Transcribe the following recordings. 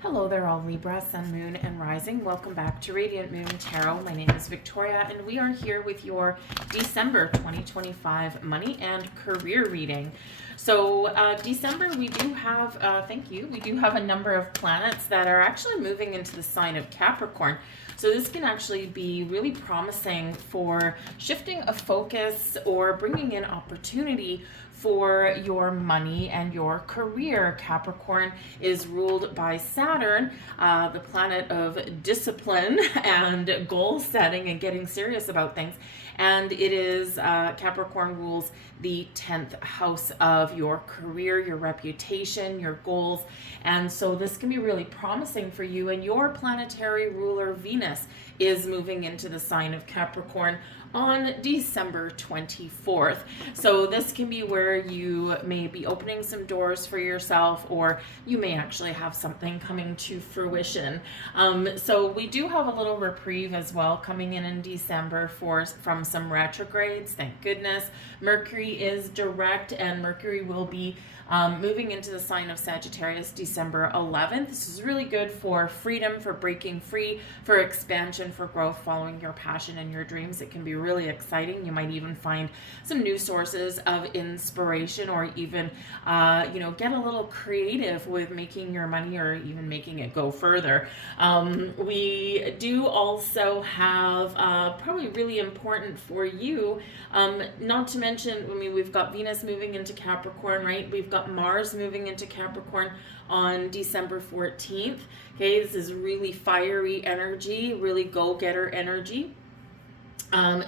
Hello there, all Libra, Sun, Moon, and Rising. Welcome back to Radiant Moon Tarot. My name is Victoria, and we are here with your December 2025 money and career reading. So December, we do have, we do have a number of planets that are actually moving into the sign of Capricorn. So this can actually be really promising for shifting a focus or bringing in opportunity for your money and your career. Capricorn is ruled by Saturn, the planet of discipline and goal setting and getting serious about things. And it is Capricorn rules the 10th house of your career, your reputation, your goals. And so this can be really promising for you. And your planetary ruler, Venus, is moving into the sign of Capricorn on December 24th. So this can be where you may be opening some doors for yourself, or you may actually have something coming to fruition. So we do have a little reprieve as well coming in December from some retrogrades. Thank goodness. Mercury is direct, and Mercury will be moving into the sign of Sagittarius December 11th. This is really good for freedom, for breaking free, for expansion, for growth, following your passion and your dreams. It can be really exciting. You might even find some new sources of inspiration, or even, get a little creative with making your money, or even making it go further. We do also have probably really important for you, not to mention, we've got Venus moving into Capricorn, right? We've got Mars moving into Capricorn on December 14th. Okay, this is really fiery energy, really go-getter energy.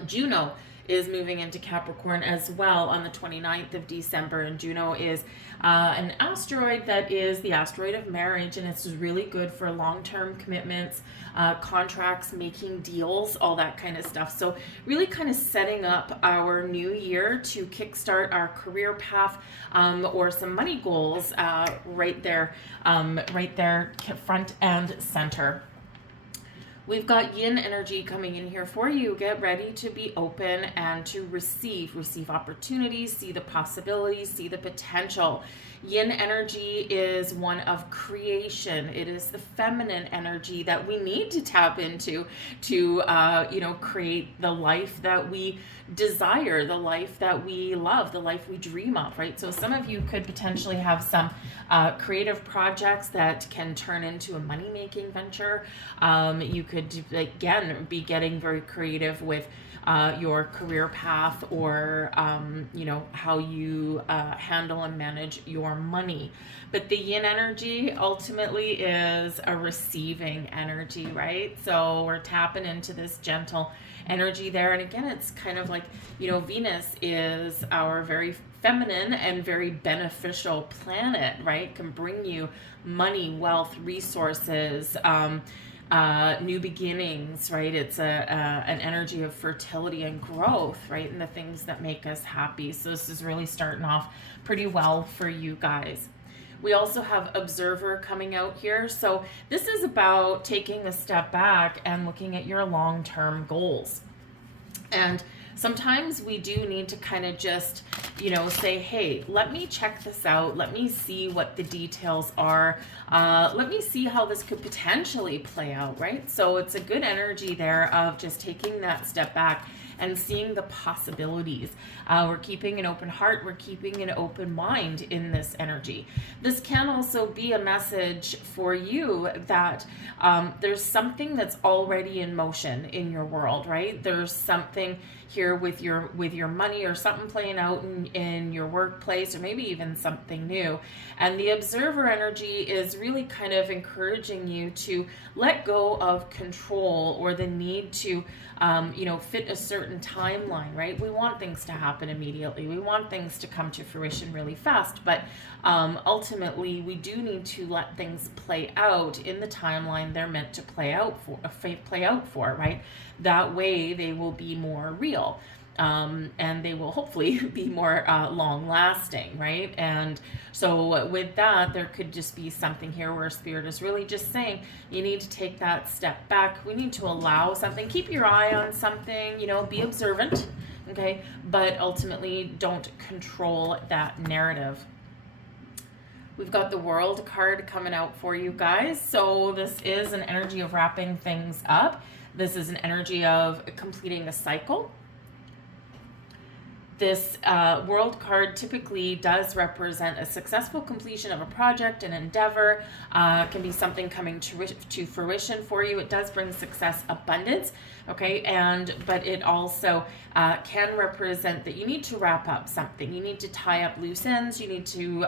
Juno is moving into Capricorn as well on the 29th of December, and Juno is an asteroid that is the asteroid of marriage, and it's really good for long-term commitments, contracts, making deals, all that kind of stuff. So really kind of setting up our new year to kickstart our career path, or some money goals, right there, front and center. We've got yin energy coming in here for you. Get ready to be open and to receive opportunities, see the possibilities, see the potential. Yin energy is one of creation. It is the feminine energy that we need to tap into to, create the life that we desire, the life that we love, the life we dream of, right? So some of you could potentially have some creative projects that can turn into a money-making venture. You could, again, be getting very creative with your career path, or how you handle and manage your money. But the yin energy ultimately is a receiving energy, right? So we're tapping into this gentle energy there. And again, it's kind of like, Venus is our very feminine and very beneficial planet, right? Can bring you money, wealth, resources, new beginnings, right? It's an energy of fertility and growth, right? And the things that make us happy. So this is really starting off pretty well for you guys. We also have Observer coming out here. So this is about taking a step back and looking at your long-term goals. And sometimes we do need to kind of just, say, hey, let me check this out. Let me see what the details are. Let me see how this could potentially play out, right? So it's a good energy there of just taking that step back and seeing the possibilities. We're keeping an open heart. We're keeping an open mind in this energy. This can also be a message for you that there's something that's already in motion in your world, right? There's something here with your money, or something playing out in your workplace, or maybe even something new. And the Observer energy is really kind of encouraging you to let go of control, or the need to fit a certain timeline, right? We want things to happen immediately. We want things to come to fruition really fast, but ultimately we do need to let things play out in the timeline they're meant to play out for, right? That way they will be more real. And they will hopefully be more long lasting, right? And so with that, there could just be something here where Spirit is really just saying, you need to take that step back. We need to allow something, keep your eye on something, be observant, okay? But ultimately don't control that narrative. We've got the World card coming out for you guys. So this is an energy of wrapping things up. This is an energy of completing a cycle. This World card typically does represent a successful completion of a project, an endeavor. Can be something coming to fruition for you. It does bring success, abundance, okay? But it also can represent that you need to wrap up something. You need to tie up loose ends. You need to,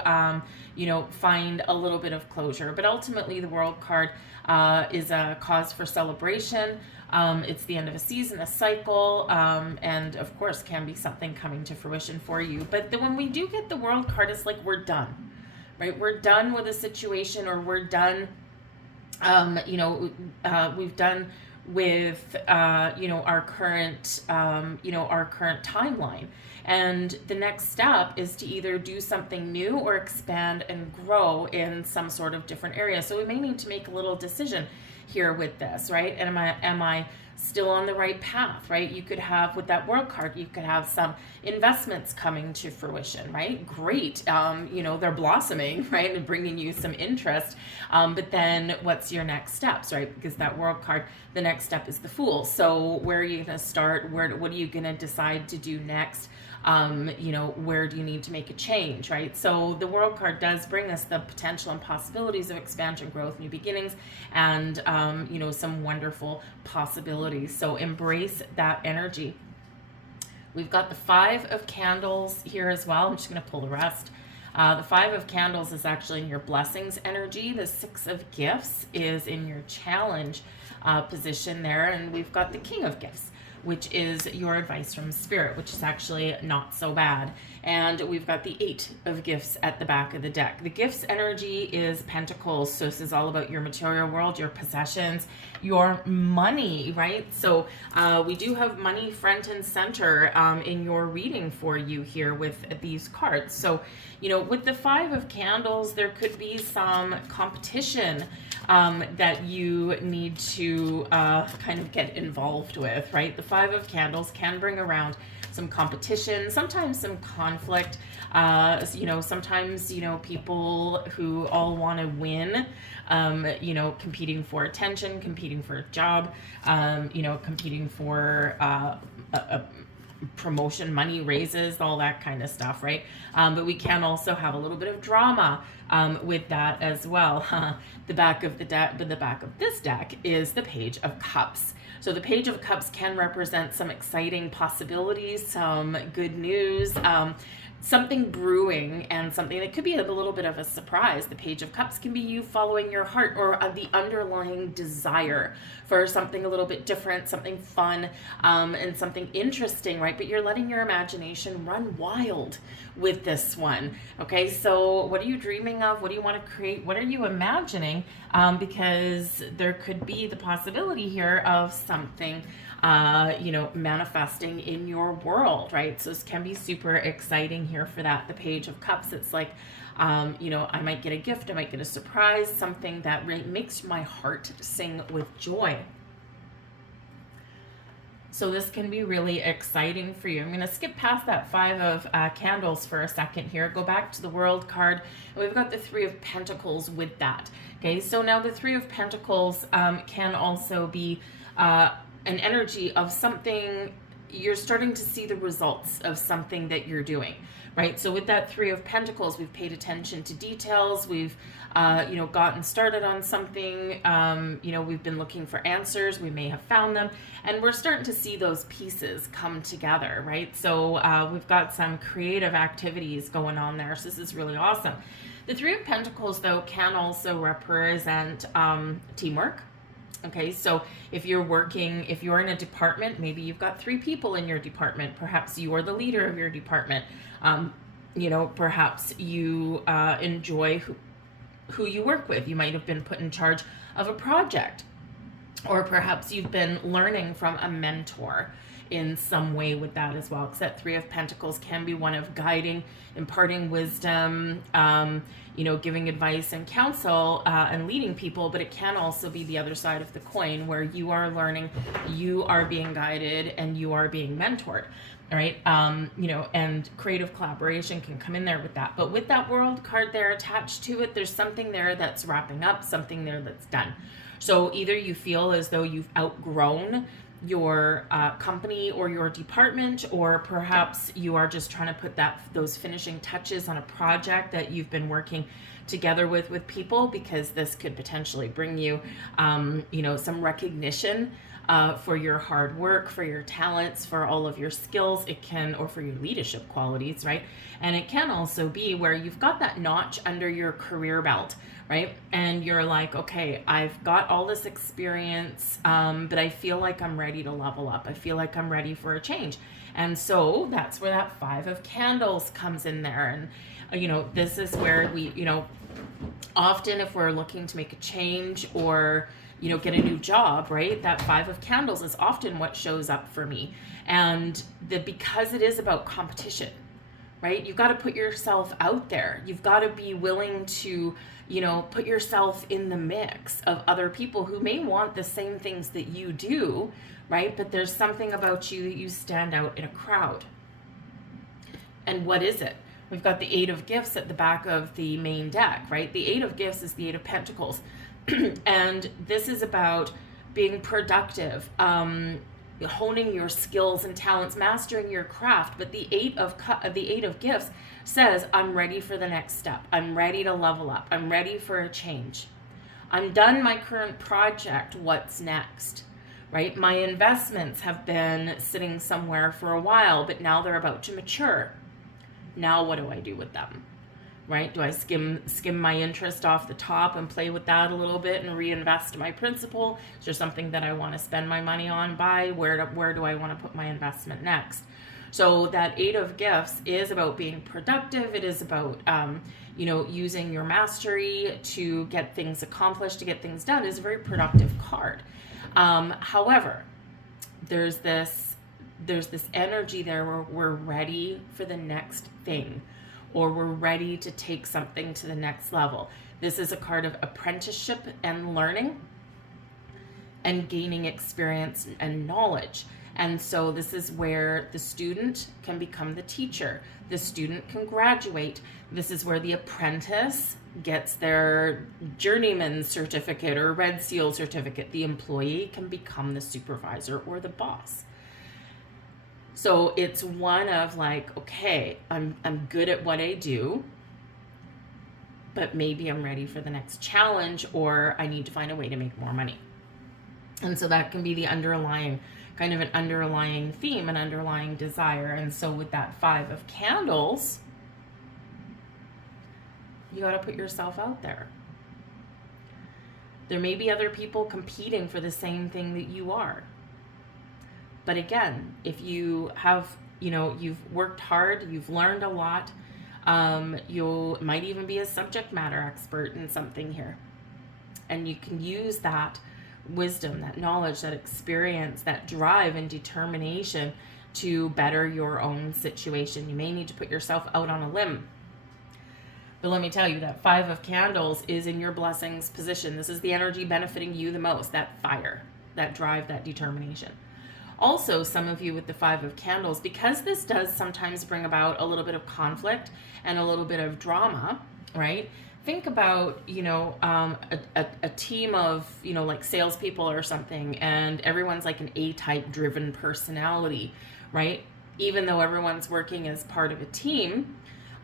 find a little bit of closure. But ultimately, the World card is a cause for celebration. It's the end of a season, a cycle, and of course can be something coming to fruition for you. But when we do get the World card, it's like we're done, right? We're done with a situation, or we're done, we've done with, our current, our current timeline. And the next step is to either do something new or expand and grow in some sort of different area. So we may need to make a little decision here with this, right? And am I still on the right path, right? You could have, with that World card, you could have some investments coming to fruition, right? Great. They're blossoming, right? And bringing you some interest. But then what's your next steps, right? Because that World card, the next step is the Fool. So where are you going to start? What are you going to decide to do next? Where do you need to make a change, right? So the World card does bring us the potential and possibilities of expansion, growth, new beginnings, and, some wonderful possibilities. So embrace that energy. We've got the Five of Candles here as well. I'm just going to pull the rest. The Five of Candles is actually in your blessings energy. The Six of Gifts is in your challenge position there. And we've got the King of Gifts, which is your advice from Spirit, which is actually not so bad. And we've got the Eight of Gifts at the back of the deck. The Gifts energy is Pentacles. So this is all about your material world, your possessions, your money, right? So we do have money front and center in your reading for you here with these cards. So, with the Five of Candles, there could be some competition that you need to kind of get involved with, right? The Five of Candles can bring around some competition, sometimes some conflict, sometimes, people who all want to win, competing for attention, competing for a job, competing for a promotion, money, raises, all that kind of stuff, right? But we can also have a little bit of drama with that as well. The back of the deck, but the back of this deck is the Page of Cups. So the Page of Cups can represent some exciting possibilities, some good news, something brewing, and something that could be a little bit of a surprise. The Page of Cups can be you following your heart, or the underlying desire for something a little bit different, something fun, and something interesting, right? But you're letting your imagination run wild with this one, okay? So what are you dreaming of? What do you want to create? What are you imagining? Because there could be the possibility here of something manifesting in your world, right? So this can be super exciting here for that. The Page of Cups, it's like, I might get a gift, I might get a surprise, something that makes my heart sing with joy. So this can be really exciting for you. I'm going to skip past that Five of Candles for a second here. Go back to the World card. And we've got the Three of Pentacles with that. Okay, so now the Three of Pentacles can also be an energy of something, you're starting to see the results of something that you're doing, right? So with that Three of Pentacles, we've paid attention to details. We've, gotten started on something. We've been looking for answers. We may have found them, and we're starting to see those pieces come together, right? So we've got some creative activities going on there. So this is really awesome. The Three of Pentacles, though, can also represent teamwork. Okay, so if you're in a department, maybe you've got 3 people in your department. Perhaps you are the leader of your department. Perhaps you enjoy who you work with. You might have been put in charge of a project, or perhaps you've been learning from a mentor in some way with that as well, because that Three of Pentacles can be one of guiding, imparting wisdom, giving advice and counsel, and leading people, but it can also be the other side of the coin where you are learning, you are being guided, and you are being mentored. All right. And creative collaboration can come in there with that. But with that World card there attached to it, there's something there that's wrapping up, something there that's done. So either you feel as though you've outgrown your company or your department, or perhaps you are just trying to put those finishing touches on a project that you've been working together with people, because this could potentially bring you, some recognition for your hard work, for your talents, for all of your skills. It can, or for your leadership qualities, right? And it can also be where you've got that notch under your career belt, right? And you're like, okay, I've got all this experience, but I feel like I'm ready to level up. I feel like I'm ready for a change. And so that's where that Five of Candles comes in there. And, this is where we, often if we're looking to make a change or, get a new job, right? That Five of Candles is often what shows up for me. And because it is about competition, right? You've got to put yourself out there. You've got to be willing to, put yourself in the mix of other people who may want the same things that you do, right? But there's something about you that you stand out in a crowd. And what is it? We've got the Eight of Gifts at the back of the main deck, right? The Eight of Gifts is the Eight of Pentacles. And this is about being productive, honing your skills and talents, mastering your craft. But the Eight of Gifts says, I'm ready for the next step. I'm ready to level up. I'm ready for a change. I'm done my current project. What's next? Right? My investments have been sitting somewhere for a while, but now they're about to mature. Now what do I do with them? Right? Do I skim my interest off the top and play with that a little bit and reinvest my principal? Is there something that I want to spend my money on? Where do I want to put my investment next? So that Eight of Gifts is about being productive. It is about, using your mastery to get things accomplished, to get things done. It's a very productive card. However, there's this energy there where we're ready for the next thing, or we're ready to take something to the next level. This is a card of apprenticeship and learning and gaining experience and knowledge. And so this is where the student can become the teacher. The student can graduate. This is where the apprentice gets their journeyman certificate or red seal certificate. The employee can become the supervisor or the boss. So it's one of like, okay, I'm good at what I do, but maybe I'm ready for the next challenge, or I need to find a way to make more money. And so that can be the underlying, kind of an underlying theme, an underlying desire. And so with that Five of Candles, you got to put yourself out there. There may be other people competing for the same thing that you are. But again, if you have, you've worked hard, you've learned a lot, you might even be a subject matter expert in something here. And you can use that wisdom, that knowledge, that experience, that drive and determination to better your own situation. You may need to put yourself out on a limb. But let me tell you, that Five of Candles is in your blessings position. This is the energy benefiting you the most, that fire, that drive, that determination. Also, some of you with the Five of Candles, because this does sometimes bring about a little bit of conflict and a little bit of drama, right? Think about, a team of, like salespeople or something, and everyone's like an A-type driven personality, right? Even though everyone's working as part of a team,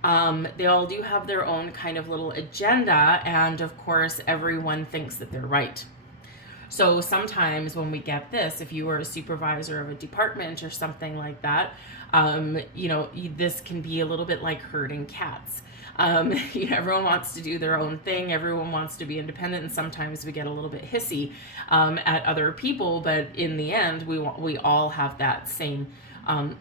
they all do have their own kind of little agenda, and of course, everyone thinks that they're right. So sometimes when we get this, if you were a supervisor of a department or something like that, this can be a little bit like herding cats. Everyone wants to do their own thing. Everyone wants to be independent. And sometimes we get a little bit hissy at other people. But in the end, we all have that same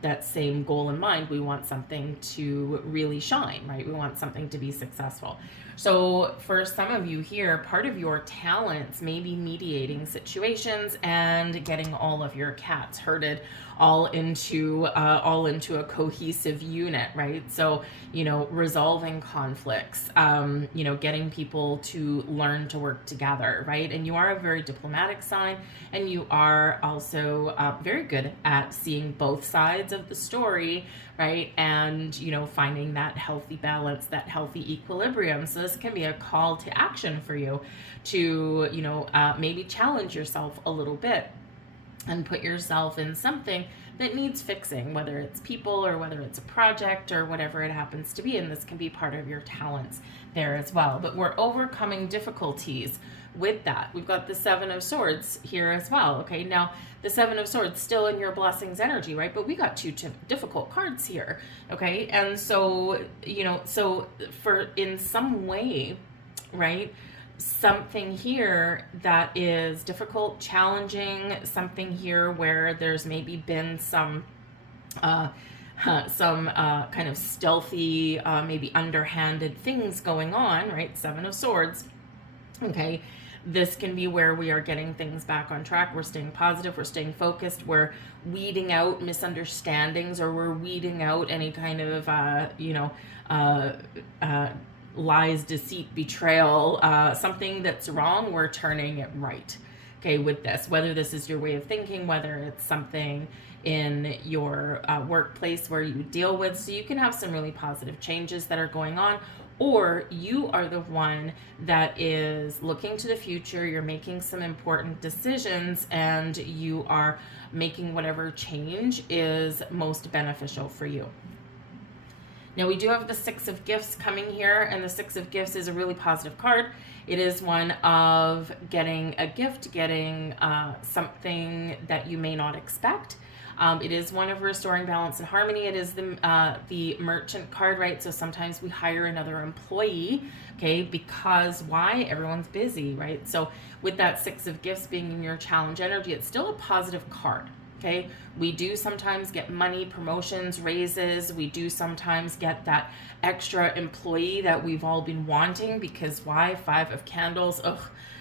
that same goal in mind. We want something to really shine, right? We want something to be successful. So for some of you here, part of your talents may be mediating situations and getting all of your cats herded all into a cohesive unit, right? So, resolving conflicts, getting people to learn to work together, right? And you are a very diplomatic sign, and you are also very good at seeing both sides of the story, right? And, finding that healthy balance, that healthy equilibrium. So this can be a call to action for you to, maybe challenge yourself a little bit and put yourself in something that needs fixing, whether it's people or whether it's a project or whatever it happens to be. And this can be part of your talents there as well. But we're overcoming difficulties with that. We've got the Seven of Swords here as well. Okay, now the Seven of Swords still in your blessings energy, right? But we got two difficult cards here. Okay, and so, so for in some way, right? Something here that is difficult, challenging, something here where there's maybe been some kind of stealthy, maybe underhanded things going on, right? Seven of Swords. Okay, this can be where we are getting things back on track. We're staying positive, we're staying focused, we're weeding out misunderstandings, or we're weeding out any kind of lies, deceit, betrayal, something that's wrong, we're turning it right. Okay, with this, whether this is your way of thinking, whether it's something in your workplace where you deal with, so you can have some really positive changes that are going on, or you are the one that is looking to the future, you're making some important decisions, and you are making whatever change is most beneficial for you. Now we do have the Six of Gifts coming here, and the Six of Gifts is a really positive card. It is one of getting a gift, getting something that you may not expect. It is one of restoring balance and harmony. It is the Merchant card, right? So sometimes we hire another employee, okay, because why? Everyone's busy, right? So with that Six of Gifts being in your challenge energy, it's still a positive card. Okay, we do sometimes get money, promotions, raises. We do sometimes get that extra employee that we've all been wanting, because why? Five of Candles,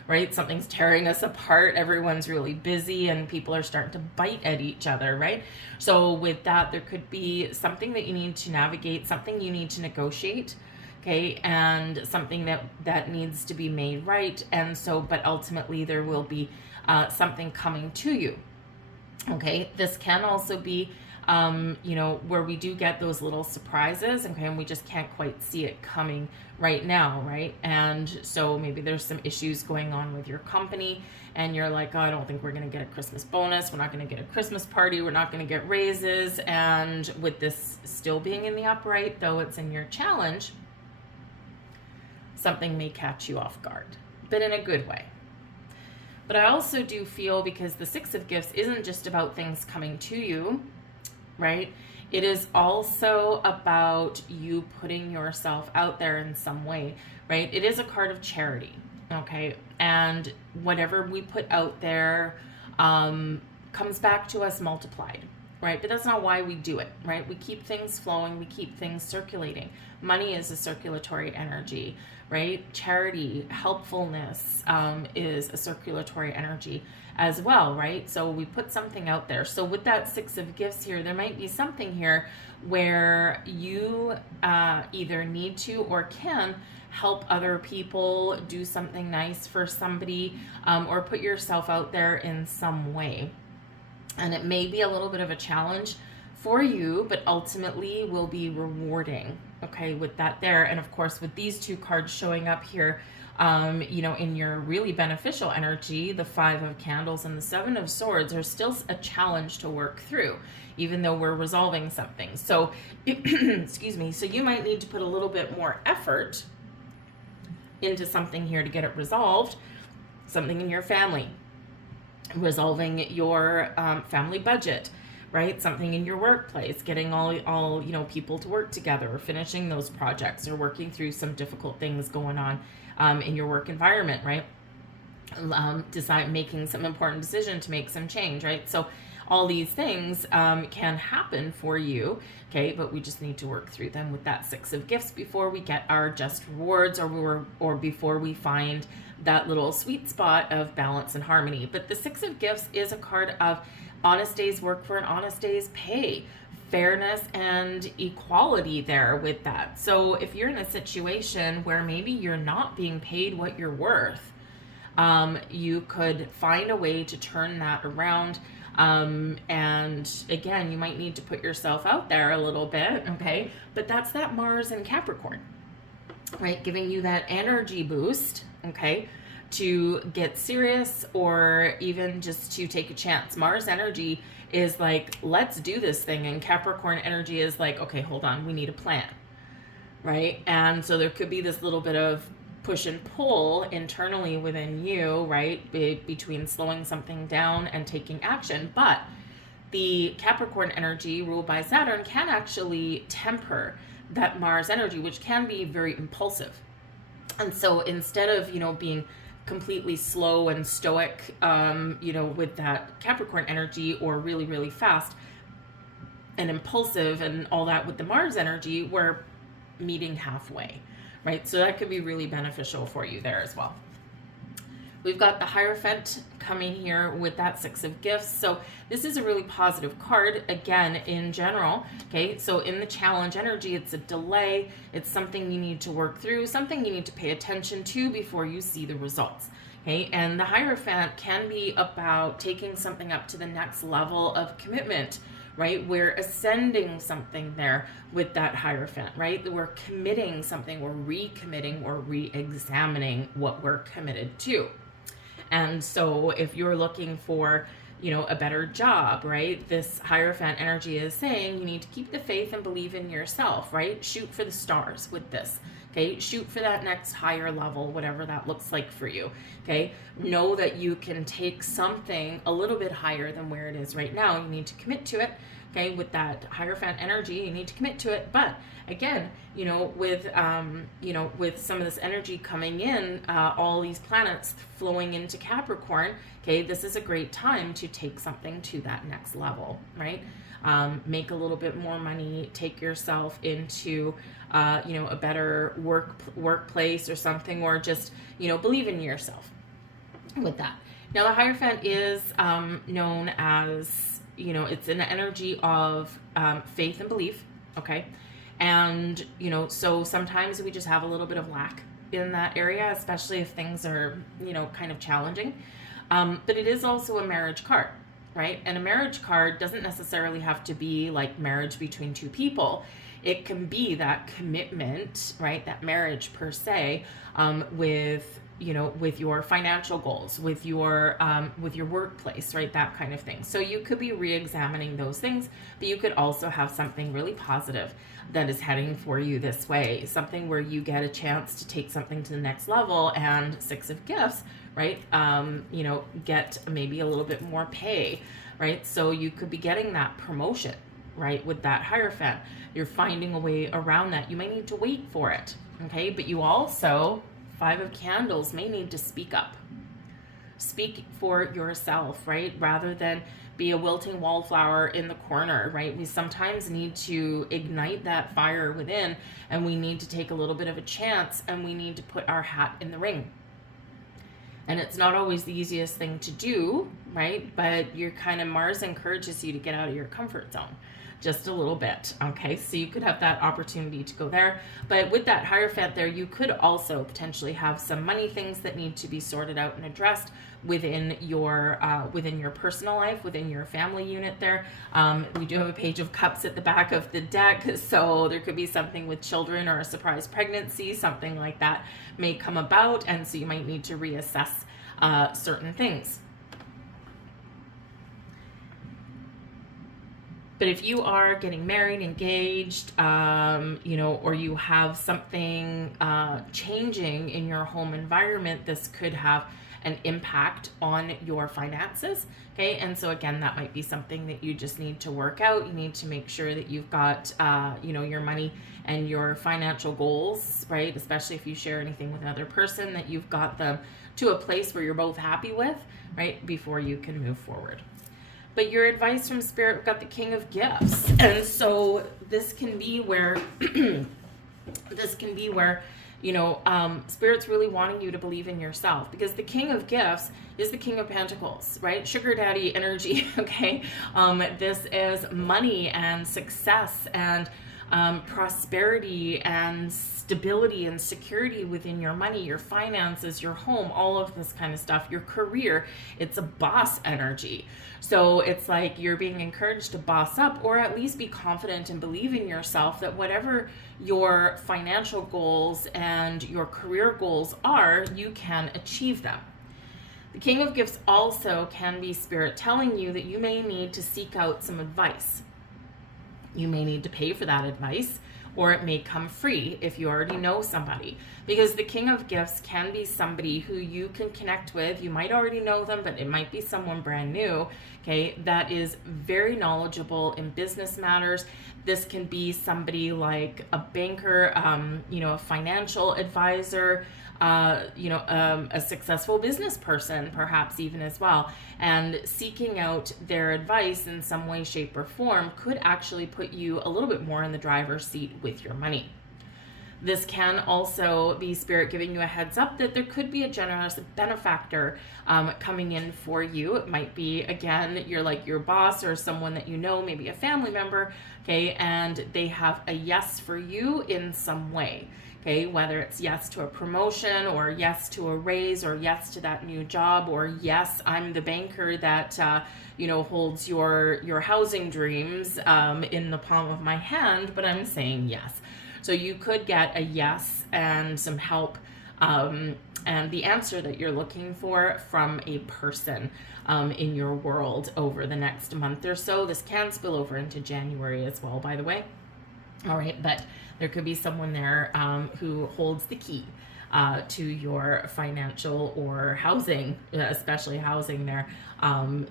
right? Something's tearing us apart. Everyone's really busy and people are starting to bite at each other, right? So with that, there could be something that you need to navigate, something you need to negotiate, okay, and something that needs to be made right. And so, but ultimately there will be something coming to you. Okay, this can also be, where we do get those little surprises, okay, and we just can't quite see it coming right now, right? And so maybe there's some issues going on with your company, and you're like, oh, I don't think we're going to get a Christmas bonus. We're not going to get a Christmas party. We're not going to get raises. And with this still being in the upright, though it's in your challenge, something may catch you off guard, but in a good way. But I also do feel, because the Six of Gifts isn't just about things coming to you, right? It is also about you putting yourself out there in some way, right? It is a card of charity, okay? And whatever we put out there comes back to us multiplied, right? But that's not why we do it, right? We keep things flowing, we keep things circulating. Money is a circulatory energy, right? Charity, helpfulness is a circulatory energy as well, right? So we put something out there. So with that Six of Gifts here, there might be something here where you either need to or can help other people, do something nice for somebody, or put yourself out there in some way. And it may be a little bit of a challenge for you, but ultimately will be rewarding, okay, with that there. And of course, with these two cards showing up here, in your really beneficial energy, the Five of Candles and the Seven of Swords are still a challenge to work through, even though we're resolving something. So, excuse me, so you might need to put a little bit more effort into something here to get it resolved, something in your family, resolving your family budget, right? Something in your workplace, getting all people to work together, or finishing those projects, or working through some difficult things going on in your work environment, right? Making some important decision to make some change, right? So all these things can happen for you, okay? But we just need to work through them with that Six of Gifts before we get our just rewards, or before we find that little sweet spot of balance and harmony. But the Six of Gifts is a card of honest day's work for an honest day's pay, fairness and equality there with that. So if you're in a situation where maybe you're not being paid what you're worth, you could find a way to turn that around. And again, you might need to put yourself out there a little bit, okay? But that's that Mars in Capricorn, right? Giving you that energy boost, okay, to get serious or even just to take a chance. Mars energy is like, let's do this thing. And Capricorn energy is like, okay, hold on, we need a plan, right? And so there could be this little bit of push and pull internally within you, right? Between slowing something down and taking action. But the Capricorn energy ruled by Saturn can actually temper that Mars energy, which can be very impulsive. And so instead of, being completely slow and stoic, with that Capricorn energy, or really, really fast and impulsive and all that with the Mars energy, we're meeting halfway, right? So that could be really beneficial for you there as well. We've got the Hierophant coming here with that Six of Gifts. So this is a really positive card, again, in general. Okay, so in the challenge energy, it's a delay. It's something you need to work through, something you need to pay attention to before you see the results. Okay, and the Hierophant can be about taking something up to the next level of commitment, right? We're ascending something there with that Hierophant, right? We're committing something, we're recommitting, or re-examining what we're committed to. And so if you're looking for, a better job, right? This Hierophant energy is saying you need to keep the faith and believe in yourself, right? Shoot for the stars with this, okay? Shoot for that next higher level, whatever that looks like for you, okay? Know that you can take something a little bit higher than where it is right now. You need to commit to it, okay? With that Hierophant energy, you need to commit to it. But again, with some of this energy coming in, all these planets flowing into Capricorn, okay, this is a great time to take something to that next level, right? Make a little bit more money, take yourself into, a better workplace or something, or just, believe in yourself with that. Now, the Hierophant is known as, it's an energy of faith and belief, okay? And, so sometimes we just have a little bit of lack in that area, especially if things are, kind of challenging. But it is also a marriage card, right? And a marriage card doesn't necessarily have to be like marriage between two people. It can be that commitment, right? That marriage per se, with your financial goals, with your workplace, right? That kind of thing. So you could be re-examining those things, but you could also have something really positive that is heading for you this way, something where you get a chance to take something to the next level. And Six of Gifts, right? Get maybe a little bit more pay, right? So you could be getting that promotion, right? With that Hierophant, you're finding a way around that. You may need to wait for it, okay? But you also, Five of Candles, may need to speak up. Speak for yourself, right? Rather than be a wilting wallflower in the corner, right? We sometimes need to ignite that fire within, and we need to take a little bit of a chance, and we need to put our hat in the ring. And it's not always the easiest thing to do, right? But your kind of Mars encourages you to get out of your comfort zone just a little bit, okay? So you could have that opportunity to go there. But with that Hierophant there, you could also potentially have some money things that need to be sorted out and addressed within your personal life, within your family unit there. We do have a Page of Cups at the back of the deck, so there could be something with children or a surprise pregnancy, something like that may come about, and so you might need to reassess certain things. But if you are getting married, engaged, or you have something changing in your home environment, this could have an impact on your finances, okay? And so again, that might be something that you just need to work out. You need to make sure that you've got, your money and your financial goals, right? Especially if you share anything with another person, that you've got them to a place where you're both happy with, right? Before you can move forward. But your advice from Spirit, we've got the King of Gifts. And so this can be where, you know, Spirit's really wanting you to believe in yourself, because the King of Gifts is the King of Pentacles, right? Sugar daddy energy, okay? This is money and success and prosperity and stability and security within your money, your finances, your home, all of this kind of stuff, your career. It's a boss energy. So it's like you're being encouraged to boss up, or at least be confident and believe in yourself that whatever your financial goals and your career goals are, you can achieve them. The King of Gifts also can be Spirit telling you that you may need to seek out some advice. You may need to pay for that advice, or it may come free if you already know somebody. Because the King of Gifts can be somebody who you can connect with. You might already know them, but it might be someone brand new, okay, that is very knowledgeable in business matters. This can be somebody like a banker, you know, a financial advisor, you know, a successful business person, perhaps even as well. And seeking out their advice in some way, shape, or form could actually put you a little bit more in the driver's seat with your money. This can also be Spirit giving you a heads up that there could be a generous benefactor coming in for you. It might be, again, you're like your boss or someone that you know, maybe a family member, okay, and they have a yes for you in some way. Okay, whether it's yes to a promotion, or yes to a raise, or yes to that new job, or yes, I'm the banker that you know, holds your housing dreams in the palm of my hand, but I'm saying yes. So you could get a yes and some help and the answer that you're looking for from a person in your world over the next month or so. This can spill over into January as well, by the way. All right, but there could be someone there who holds the key to your financial or housing, especially housing there,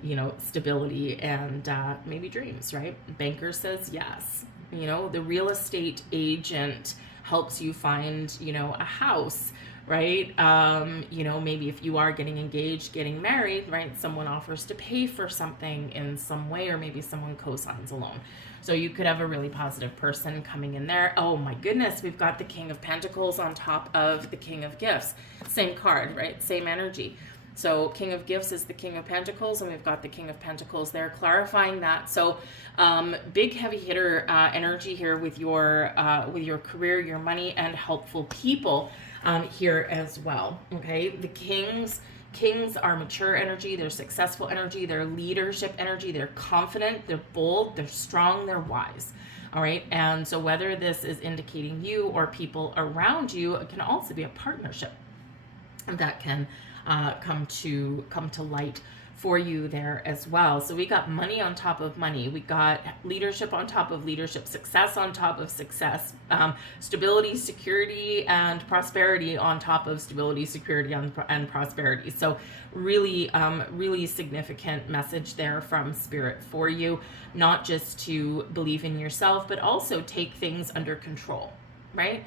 you know, stability and maybe dreams, right? Banker says yes. You know, the real estate agent helps you find, you know, a house, right? You know, maybe if you are getting engaged, getting married, right? Someone offers to pay for something in some way, or maybe someone co-signs a loan. So you could have a really positive person coming in there. Oh my goodness, we've got the King of Pentacles on top of the King of Gifts. Same card, right? Same energy. So King of Gifts is the King of Pentacles, and we've got the King of Pentacles there, clarifying that. So big heavy hitter energy here with your career, your money, and helpful people here as well. Okay, the Kings are mature energy, they're successful energy, they're leadership energy, they're confident, they're bold, they're strong, they're wise. All right, and so whether this is indicating you or people around you, it can also be a partnership that can come to light for you there as well. So we got money on top of money. We got leadership on top of leadership, success on top of success, stability, security, and prosperity on top of stability, security, and prosperity. So really, really significant message there from Spirit for you, not just to believe in yourself, but also take things under control, right?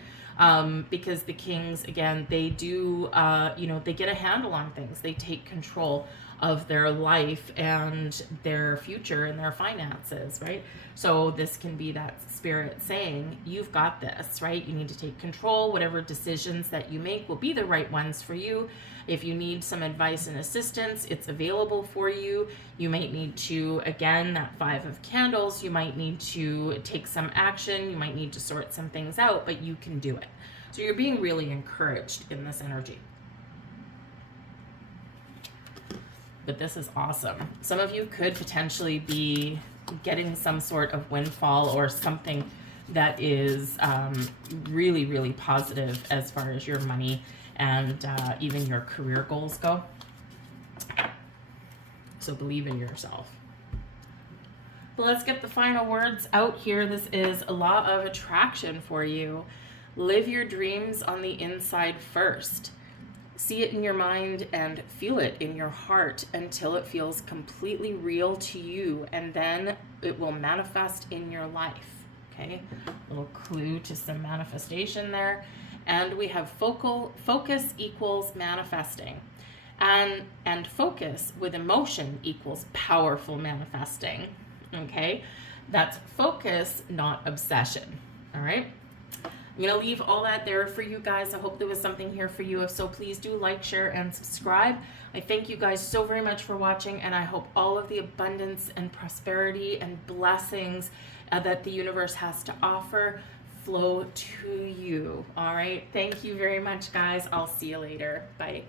Because the Kings, again, they do, you know, they get a handle on things. They take control of their life and their future and their finances, right? So this can be that Spirit saying, you've got this, right? You need to take control. Whatever decisions that you make will be the right ones for you. If you need some advice and assistance, it's available for you. You might need to, again, that 5 of Candles, you might need to take some action. You might need to sort some things out, but you can do it. So you're being really encouraged in this energy. But this is awesome. Some of you could potentially be getting some sort of windfall or something that is really, really positive as far as your money and even your career goals go. So believe in yourself. But let's get the final words out here. This is a law of attraction for you. Live your dreams on the inside first. See it in your mind and feel it in your heart until it feels completely real to you, and then it will manifest in your life. Okay, little clue to some manifestation there. And we have focus equals manifesting. And focus with emotion equals powerful manifesting. Okay? That's focus, not obsession. All right? I'm going to leave all that there for you guys. I hope there was something here for you. If so, please do like, share, and subscribe. I thank you guys so very much for watching, and I hope all of the abundance and prosperity and blessings that the universe has to offer flow to you. All right? Thank you very much, guys. I'll see you later. Bye.